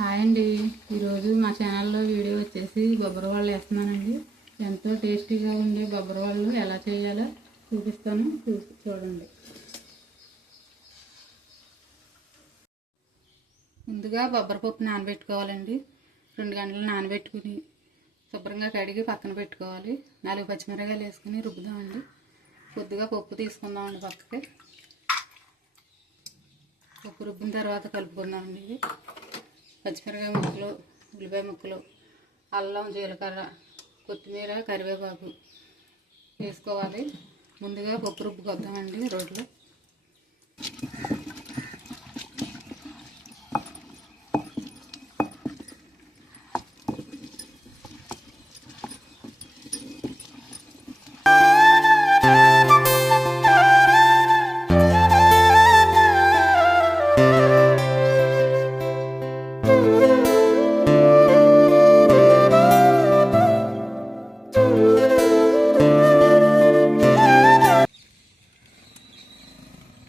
Hi అండి. ఈరోజు మా ఛానల్లో వీడియో వచ్చేసి బొబ్బరి వాళ్ళు వేస్తున్నానండి. ఎంతో టేస్టీగా ఉండే బొబ్బరి వాళ్ళు ఎలా చేయాలో చూపిస్తాను. చూసి చూడండి. ముందుగా బొబ్బరి పప్పు నానబెట్టుకోవాలండి. రెండు గంటలు నానబెట్టుకుని శుభ్రంగా కడిగి పక్కన పెట్టుకోవాలి. నాలుగు పచ్చిమిరకాయలు వేసుకుని రుబ్బుదామండి. కొద్దిగా పప్పు తీసుకుందామండి పక్కకి. పప్పు రుబ్బిన తర్వాత కలుపుకుందామండి పచ్చిమిరపకాయ పచ్చిమిరకాయ ముక్కలు ఉల్లిపాయ ముక్కలు అల్లం జీలకర్ర కొత్తిమీర కరివేపాకు వేసుకోవాలి. ముందుగా పప్పు రుబ్బుకొద్దామండి రోడ్లు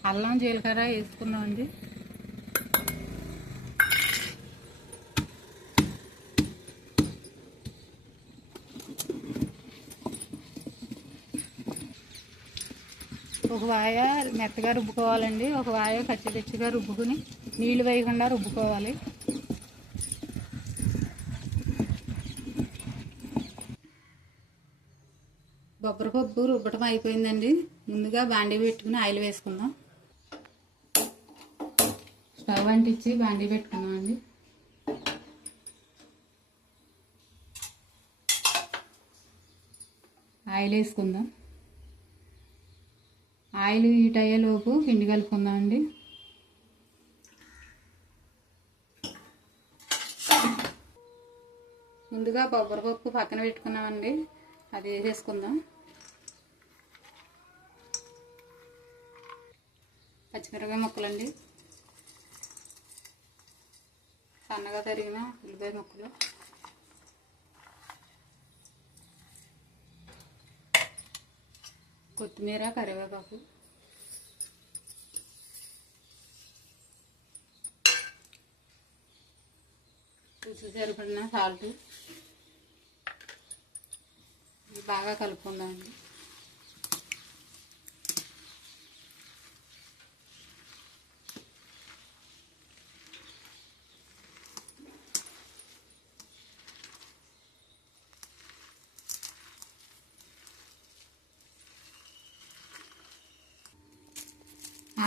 అల్లం జీలకర్ర వేసుకున్నామండి ఒక వాయ మెత్తగా రుబ్బుకోవాలండి. ఒక వాయ కచ్చిపిచ్చిగా రుబ్బుకుని నీళ్ళు వేయకుండా రుబ్బుకోవాలి. బొబ్బరి పప్పు రుబ్బటం అయిపోయిందండి. ముందుగా బాండీ పెట్టుకుని ఆయిల్ వేసుకుందాం. అంటించి బాండీ పెట్టుకున్నాం అండి ఆయిల్ వేసుకుందాం. ఆయిల్ హీట్ అయ్యేలోపు పిండి కలుపుకుందాం అండి ముందుగా బొబ్బరి పప్పు పక్కన పెట్టుకున్నామండి. అది వేసేసుకుందాం. పచ్చిమిరపకాయ ముక్కలండి. సన్నగా తరిగిన ఉల్లిపాయ ముక్కలు. కొత్తిమీర కరివేపాకు. రుచి సరిపడిన సాల్ట్. బాగా కలుపుకుందామండి.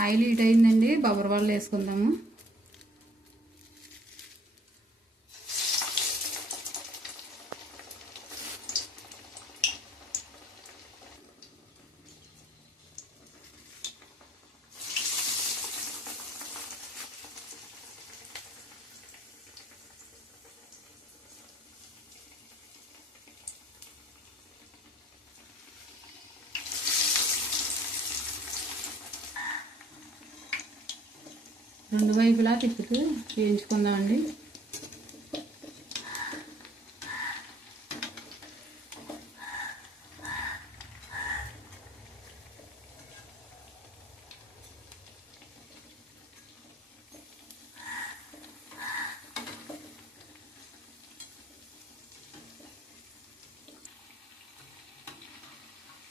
ఆయిల్ హీట్ అయిందండి బొబ్బరి వాళ్ళు వేసుకుందాము. రెండు వైపులా తిప్పుతూ వేయించుకుందామండి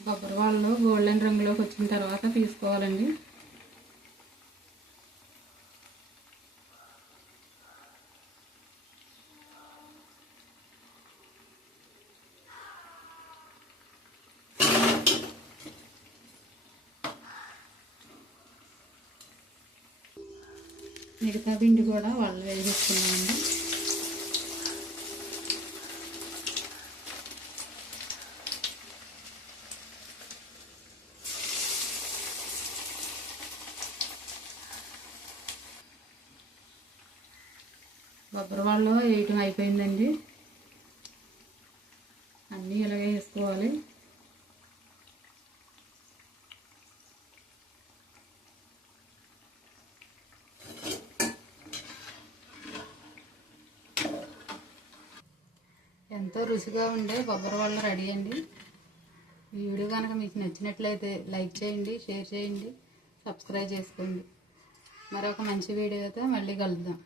కొబ్బరి వాళ్ళు గోల్డెన్ రంగులోకి వచ్చిన తర్వాత తీసుకోవాలండి. మిగతా పిండి కూడా వాళ్ళు వేసేసుకున్నామండి బొబ్బరి వాళ్ళు వేయటం అయిపోయిందండి. అన్నీ ఇలాగే వేసుకోవాలి. ఎంతో రుచిగా ఉండే కొబ్బరి వాళ్ళు రెడీ అండి. ఈ వీడియో కనుక మీకు నచ్చినట్లయితే లైక్ చేయండి షేర్ చేయండి సబ్స్క్రైబ్ చేసుకోండి. మరొక మంచి వీడియోతో మళ్ళీ కలుద్దాం.